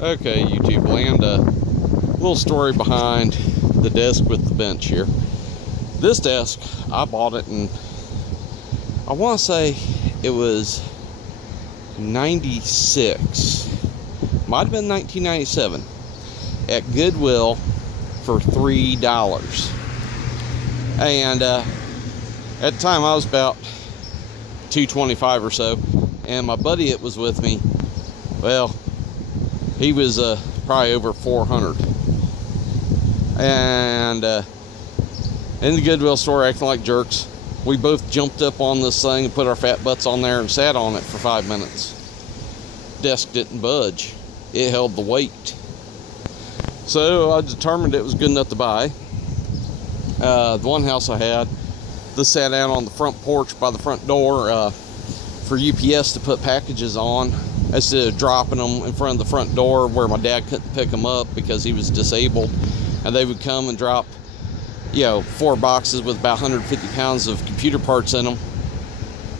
Okay, YouTube land, a little story behind the desk with the bench here. This desk, I bought it in, I want to say it was 96, might have been 1997, at Goodwill for $3. And at the time I was about 225 or so, and my buddy that was with me, well, he was probably over 400. And in the Goodwill store, acting like jerks, we both jumped up on this thing and put our fat butts on there and sat on it for 5 minutes. Desk didn't budge. It held the weight. So I determined it was good enough to buy. The one house I had, this sat out on the front porch by the front door for UPS to put packages on, instead of dropping them in front of the front door where my dad couldn't pick them up because he was disabled. And they would come and drop, 4 boxes with about 150 pounds of computer parts in them.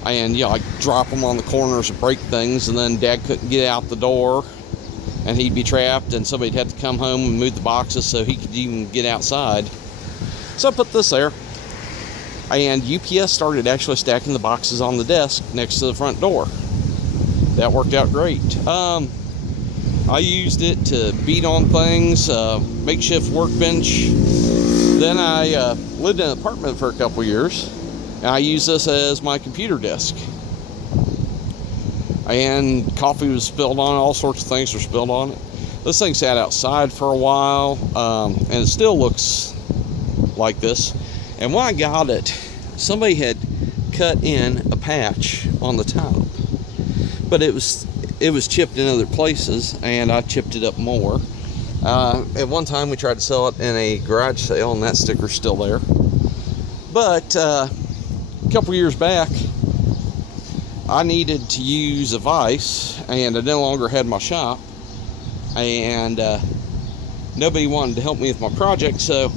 And, I'd drop them on the corners and break things, and then Dad couldn't get out the door, and he'd be trapped, and somebody'd have to come home and move the boxes so he could even get outside. So I put this there, and UPS started actually stacking the boxes on the desk next to the front door. That worked out great. I used it to beat on things, makeshift workbench. Then I lived in an apartment for a couple years, and I used this as my computer desk. And coffee was spilled on it, all sorts of things were spilled on it. This thing sat outside for a while, and it still looks like this. And when I got it, somebody had cut in a patch on the top, but it was chipped in other places, and I chipped it up more. At one time we tried to sell it in a garage sale, and that sticker's still there. But a couple years back, I needed to use a vise, and I no longer had my shop, and nobody wanted to help me with my project, so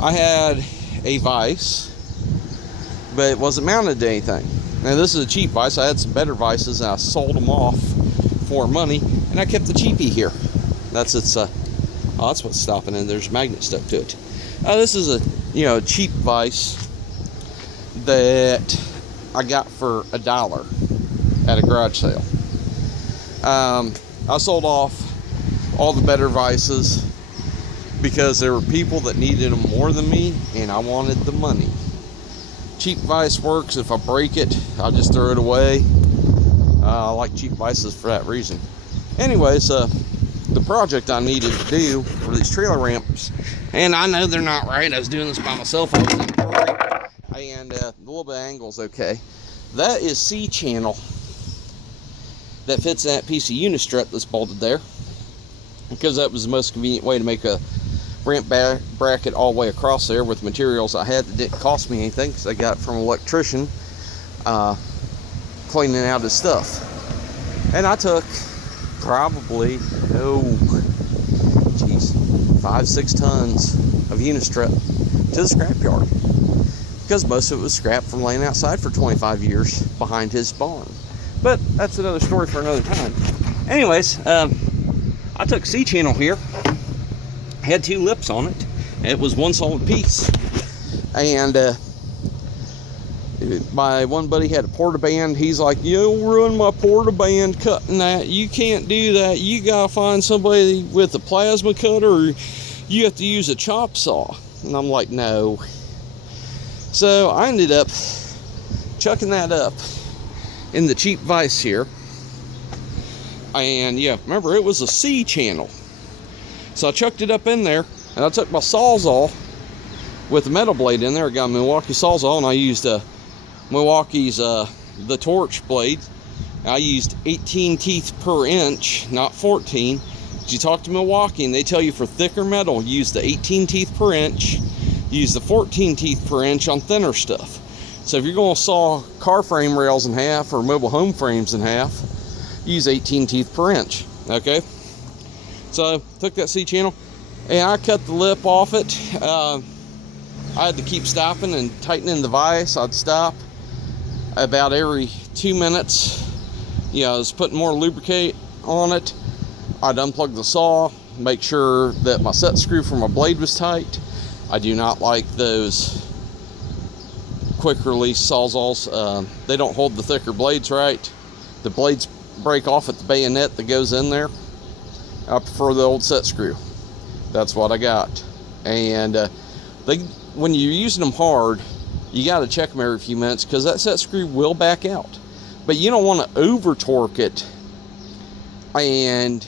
I had a vise, but it wasn't mounted to anything. Now, this is a cheap vise. I had some better vices, and I sold them off for money, and I kept the cheapie here. That's its, that's what's stopping it. There's a magnet stuck to it. This is a, cheap vise that I got for $1 at a garage sale. I sold off all the better vices because there were people that needed them more than me, and I wanted the money. Cheap vise works. If I break it, I'll just throw it away. I like cheap vices for that reason. Anyways, the project I needed to do for these trailer ramps, and I know they're not right. I was doing this by myself. And the little bit of angle's okay. That is C-channel that fits in that piece of unistrut that's bolted there, because that was the most convenient way to make a ramp bracket all the way across there with materials I had that didn't cost me anything, because I got it from an electrician cleaning out his stuff. And I took probably 5-6 tons of unistrut to the scrapyard, because most of it was scrap from laying outside for 25 years behind his barn. But that's another story for another time. Anyways, I took C-channel here, had 2 lips on it. It was one solid piece, and my one buddy had a porta-band. He's like, "You'll ruin my porta-band cutting that. You can't do that. You gotta find somebody with a plasma cutter, or you have to use a chop saw." And I'm like, no. So I ended up chucking that up in the cheap vise here. And remember, it was a C-channel. So I chucked it up in there, and I took my Sawzall with a metal blade in there. I got a Milwaukee Sawzall, and I used Milwaukee's the torch blade. I used 18 teeth per inch, not 14. You talk to Milwaukee, and they tell you for thicker metal, use the 18 teeth per inch. Use the 14 teeth per inch on thinner stuff. So if you're going to saw car frame rails in half or mobile home frames in half, use 18 teeth per inch. Okay. So I took that C-channel and I cut the lip off it. I had to keep stopping and tightening the vise. I'd stop about every 2 minutes. I was putting more lubricate on it. I'd unplug the saw, make sure that my set screw for my blade was tight. I do not like those quick release sawzalls. They don't hold the thicker blades right. The blades break off at the bayonet that goes in there. I prefer the old set screw. That's what I got. And when you're using them hard, you got to check them every few minutes because that set screw will back out. But you don't want to over torque it and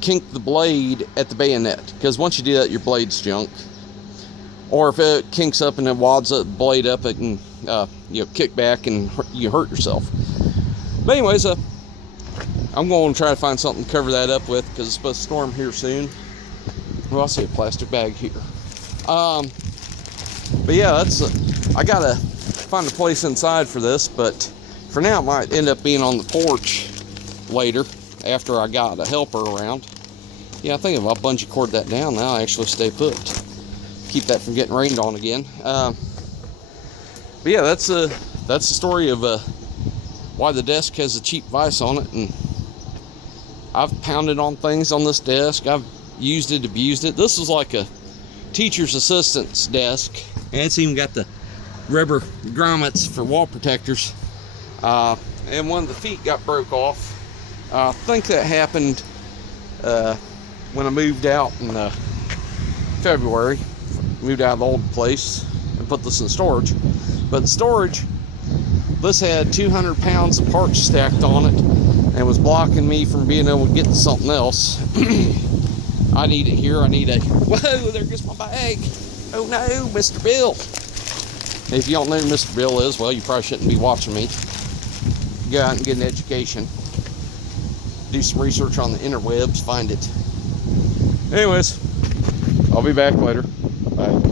kink the blade at the bayonet, because once you do that, your blade's junk. Or if it kinks up and it wads the blade up, it can kick back and you hurt yourself. But anyways, I'm going to try to find something to cover that up with because it's supposed to storm here soon. Well, I see a plastic bag here. But yeah, I gotta find a place inside for this, but for now it might end up being on the porch later after I got a helper around. Yeah, I think if I bungee cord that down now, I actually stay put. Keep that from getting rained on again. But yeah, that's the story of why the desk has a cheap vise on it. And I've pounded on things on this desk. I've used it, abused it. This is like a teacher's assistant's desk, and it's even got the rubber grommets for wall protectors. And one of the feet got broke off. I think that happened when I moved out in February. Moved out of the old place and put this in storage. But in storage, this had 200 pounds of parts stacked on it and was blocking me from being able to get to something else. I need it here. I need a... Whoa, there goes my bag. Oh no, Mr. Bill. If you don't know who Mr. Bill is, well, you probably shouldn't be watching me. Go out and get an education. Do some research on the interwebs. Find it. Anyways, I'll be back later. Bye.